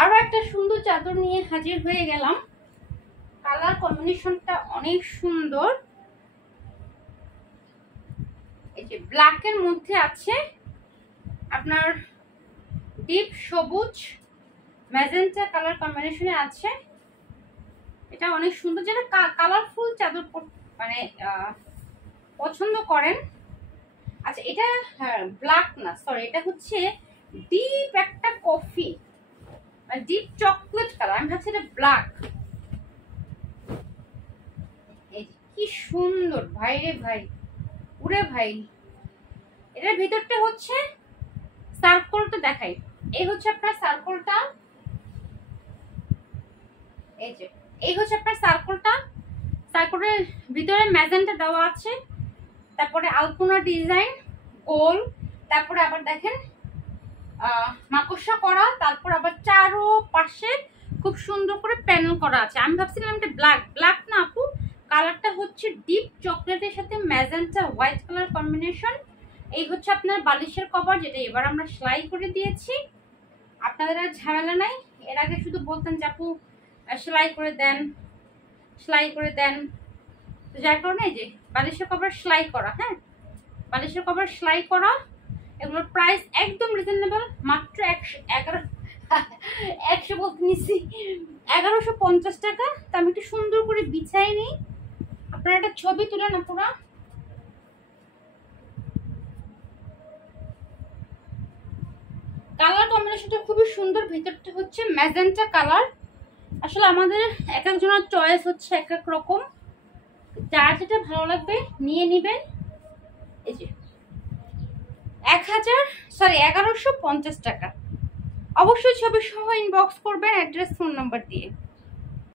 আরো একটা সুন্দর চাদর নিয়ে হাজির হয়ে গেলাম। কালার কম্বিনেশনটা অনেক সুন্দর। এই যে ব্ল্যাকের মধ্যে আছে আপনার ডিপ সবুজ, ম্যাজেন্টা কালার কম্বিনেশনে আছে। এটা অনেক সুন্দর, যেটা কালারফুল চাদর মানে পছন্দ করেন। আচ্ছা এটা ব্ল্যাক না, সরি, এটা হচ্ছে ডিপ একটা কফি, ডিপ চকলেট কালার। আমি ভাবছি এটা ব্ল্যাক। কি সুন্দর ভাই রে ভাই, উরে ভাই। এটার ভিতরটা হচ্ছে সার্কলটা দেখাই। এই হচ্ছে আপনার সার্কলটা, এই যে এই হচ্ছে আপনার সার্কলটা। সার্কলের ভিতরে ম্যাজেন্টা দেওয়া আছে, তারপরে আলপনা ডিজাইন গোল, তারপরে আবার দেখেন মাকড়সা করা, তারপর আবার চারো পাশে খুব সুন্দর করে প্যানেল করা আছে। আমি ভাবছিলাম এটা ব্ল্যাক, ব্ল্যাক না আপু, কালারটা হচ্ছে ডিপ চকলেটের সাথে ম্যাজেন্টা হোয়াইট কালার কম্বিনেশন। এই হচ্ছে আপনার বালিশের কভার, যেটা এবার আমরা সেলাই করে দিয়েছি। আপনাদের আর ঝামেলা নাই। এর আগে শুধু বলতেন যে আপু সেলাই করে দেন, সেলাই করে দেন, তো যার কারণে যে বালিশের কভার সেলাই করা, হ্যাঁ বালিশের কভার সেলাই করা। এগুলোর প্রাইস একদম রিজনেবল, মাত্র 100 বলতে নিচ্ছি 1150 টাকা। তো আমি একটু সুন্দর করে বিছাই নিই, আপনারা একটা ছবি তুলে না পুরা। কালার কম্বিনেশনটা খুবই সুন্দর, ভিতরটা হচ্ছে ম্যাজেন্টা কালার। আসলে আমাদের এক একজনের চয়েস হচ্ছে এক এক রকম, যার যেটা ভালো লাগবে নিয়ে নিবেন। এই যে 1150 টাকা। অবশ্যই ছবি সহ ইনবক্স করবেন অ্যাড্রেস ফোন নাম্বার দিয়ে।